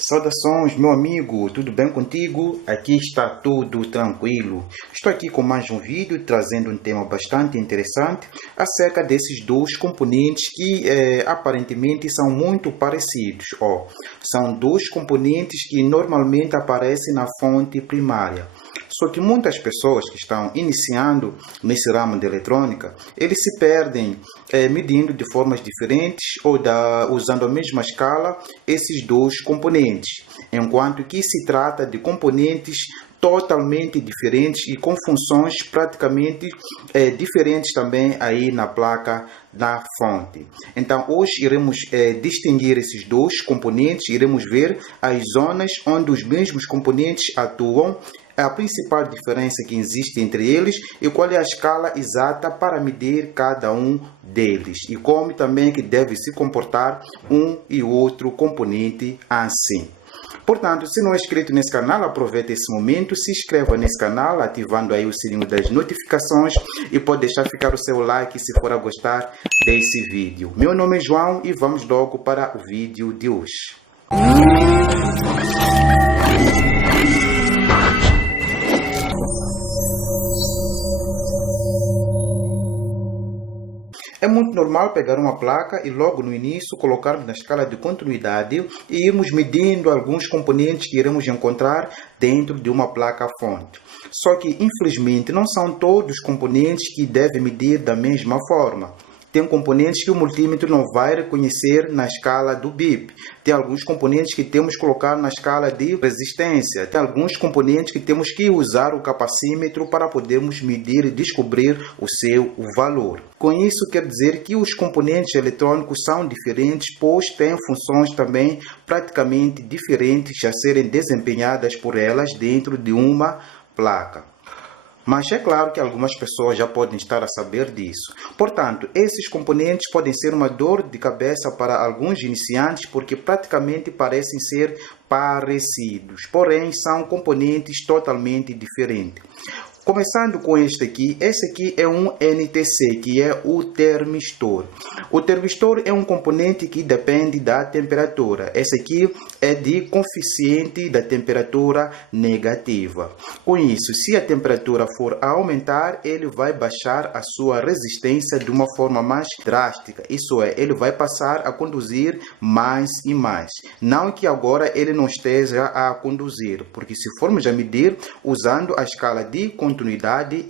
Saudações, meu amigo, tudo bem contigo? Aqui está tudo tranquilo. Estou aqui com mais um vídeo trazendo um tema bastante interessante acerca desses dois componentes que aparentemente são muito parecidos. São dois componentes que normalmente aparecem na fonte primária. Só que muitas pessoas que estão iniciando nesse ramo de eletrônica, eles se perdem medindo de formas diferentes ou usando a mesma escala esses dois componentes, enquanto que se trata de componentes totalmente diferentes e com funções praticamente diferentes também aí na placa da fonte. Então hoje iremos distinguir esses dois componentes, iremos ver as zonas onde os mesmos componentes atuam, a principal diferença que existe entre eles e qual é a escala exata para medir cada um deles e como também que deve se comportar um e outro componente assim. Portanto, se não é inscrito nesse canal, aproveite esse momento, se inscreva nesse canal, ativando aí o sininho das notificações e pode deixar ficar o seu like se for a gostar desse vídeo. Meu nome é João e vamos logo para o vídeo de hoje. É muito normal pegar uma placa e logo no início colocarmos na escala de continuidade e irmos medindo alguns componentes que iremos encontrar dentro de uma placa-fonte. Só que, infelizmente, não são todos os componentes que devem medir da mesma forma. Tem componentes que o multímetro não vai reconhecer na escala do BIP. Tem alguns componentes que temos que colocar na escala de resistência. Tem alguns componentes que temos que usar o capacímetro para podermos medir e descobrir o seu valor. Com isso, quer dizer que os componentes eletrônicos são diferentes, pois têm funções também praticamente diferentes a serem desempenhadas por elas dentro de uma placa. Mas é claro que algumas pessoas já podem estar a saber disso. Portanto, esses componentes podem ser uma dor de cabeça para alguns iniciantes porque praticamente parecem ser parecidos, porém são componentes totalmente diferentes. Começando com este aqui, esse aqui é um NTC, que é o termistor. O termistor é um componente que depende da temperatura. Esse aqui é de coeficiente da temperatura negativa. Com isso, se a temperatura for aumentar, ele vai baixar a sua resistência de uma forma mais drástica. Isso é, ele vai passar a conduzir mais e mais. Não que agora ele não esteja a conduzir, porque se formos a medir usando a escala de continuidade,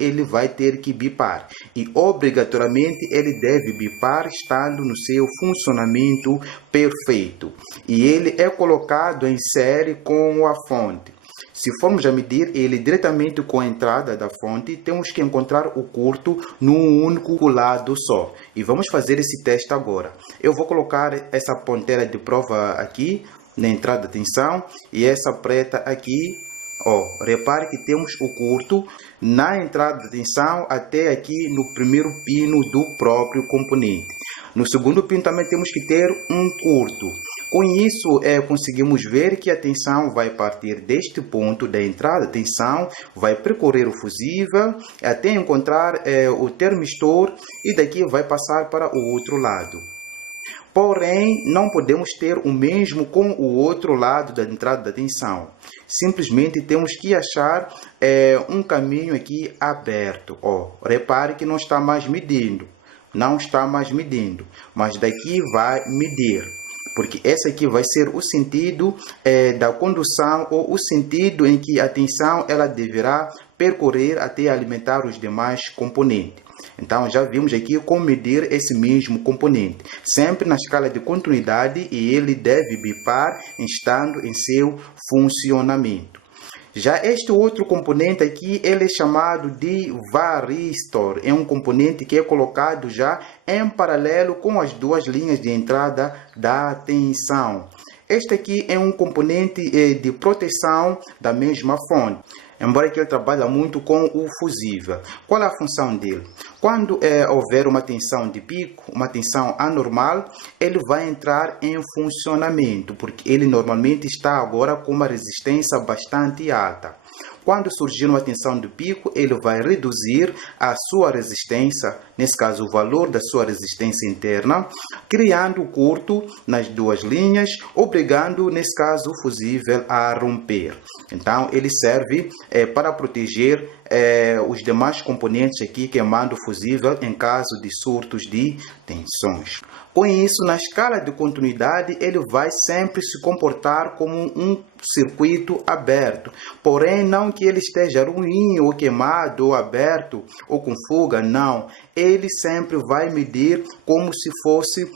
ele vai ter que bipar e obrigatoriamente ele deve bipar estando no seu funcionamento perfeito e ele é colocado em série com a fonte. Se formos a medir ele diretamente com a entrada da fonte, temos que encontrar o curto num único lado só. E vamos fazer esse teste agora. Eu vou colocar essa ponteira de prova aqui na entrada de tensão e essa preta aqui. Repare que temos o curto na entrada de tensão até aqui no primeiro pino do próprio componente. No segundo pino também temos que ter um curto. Com isso, conseguimos ver que a tensão vai partir deste ponto da entrada de tensão, vai percorrer o fusível até encontrar o termistor e daqui vai passar para o outro lado. Porém, não podemos ter o mesmo com o outro lado da entrada da tensão. Simplesmente temos que achar um caminho aqui aberto. Repare que não está mais medindo. Não está mais medindo. Mas daqui vai medir. Porque esse aqui vai ser o sentido da condução ou o sentido em que a tensão ela deverá percorrer até alimentar os demais componentes. Então já vimos aqui como medir esse mesmo componente, sempre na escala de continuidade e ele deve bipar estando em seu funcionamento. Já este outro componente aqui, ele é chamado de varistor, é um componente que é colocado já em paralelo com as duas linhas de entrada da tensão. Este aqui é um componente de proteção da mesma fonte. Embora que ele trabalha muito com o fusível. Qual é a função dele? Quando houver uma tensão de pico, uma tensão anormal, ele vai entrar em funcionamento, porque ele normalmente está agora com uma resistência bastante alta. Quando surgir uma tensão de pico, ele vai reduzir a sua resistência, nesse caso o valor da sua resistência interna, criando curto nas duas linhas, obrigando, nesse caso, o fusível a romper. Então, ele serve para proteger os demais componentes aqui, queimando o fusível em caso de surtos de tensões. Com isso, na escala de continuidade, ele vai sempre se comportar como um circuito aberto. Porém, não que ele esteja ruim, ou queimado, ou aberto, ou com fuga, não. Ele sempre vai medir como se fosse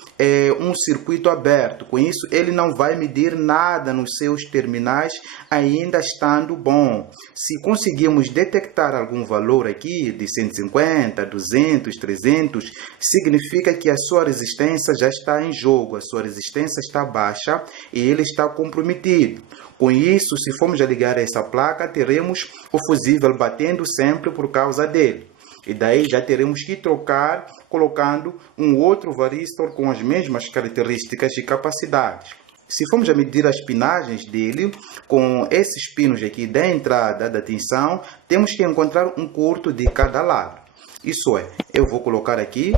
um circuito aberto. Com isso, ele não vai medir nada nos seus terminais, ainda estando bom. Se conseguirmos detectar algum valor aqui, de 150, 200, 300, significa que a sua resistência já está em jogo, a sua resistência está baixa e ele está comprometido. Com isso, se formos a ligar essa placa, teremos o fusível batendo sempre por causa dele. E daí já teremos que trocar, colocando um outro varistor com as mesmas características e capacidades. Se formos a medir as pinagens dele, com esses pinos aqui da entrada da tensão, temos que encontrar um curto de cada lado. Isso é, eu vou colocar aqui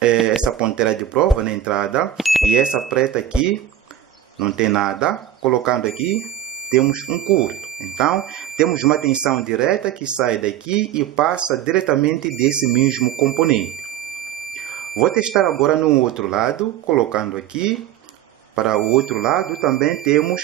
essa ponteira de prova na entrada e essa preta aqui não tem nada. Colocando aqui, temos um curto. Então, temos uma tensão direta que sai daqui e passa diretamente desse mesmo componente. Vou testar agora no outro lado, colocando aqui. Para o outro lado, também temos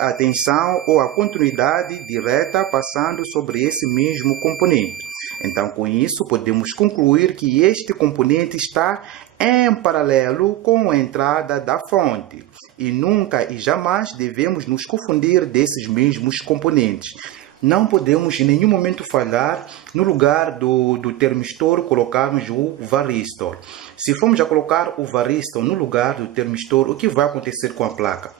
a tensão ou a continuidade direta passando sobre esse mesmo componente. Então, com isso, podemos concluir que este componente está em paralelo com a entrada da fonte. E nunca e jamais devemos nos confundir desses mesmos componentes. Não podemos em nenhum momento falhar no lugar do termistor colocarmos o varistor. Se formos a colocar o varistor no lugar do termistor, o que vai acontecer com a placa?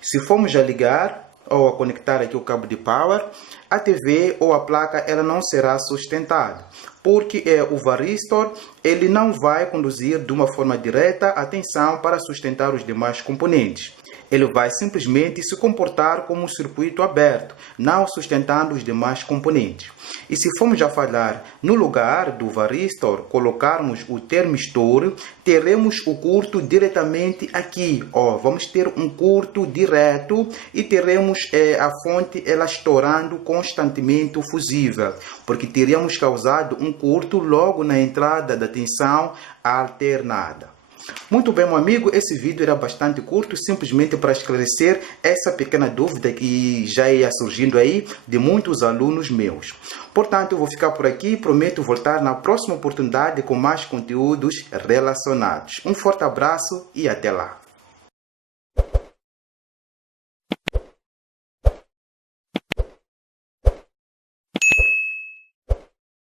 Se formos a ligar ou a conectar aqui o cabo de power, a TV ou a placa ela não será sustentada, porque o varistor ele não vai conduzir de uma forma direta a tensão para sustentar os demais componentes. Ele vai simplesmente se comportar como um circuito aberto, não sustentando os demais componentes. E se formos a falar no lugar do varistor, colocarmos o termistor, teremos o curto diretamente aqui. Vamos ter um curto direto e teremos a fonte ela estourando constantemente o fusível, porque teríamos causado um curto logo na entrada da tensão alternada. Muito bem, meu amigo, esse vídeo era bastante curto, simplesmente para esclarecer essa pequena dúvida que já ia surgindo aí de muitos alunos meus. Portanto, eu vou ficar por aqui, prometo voltar na próxima oportunidade com mais conteúdos relacionados. Um forte abraço e até lá!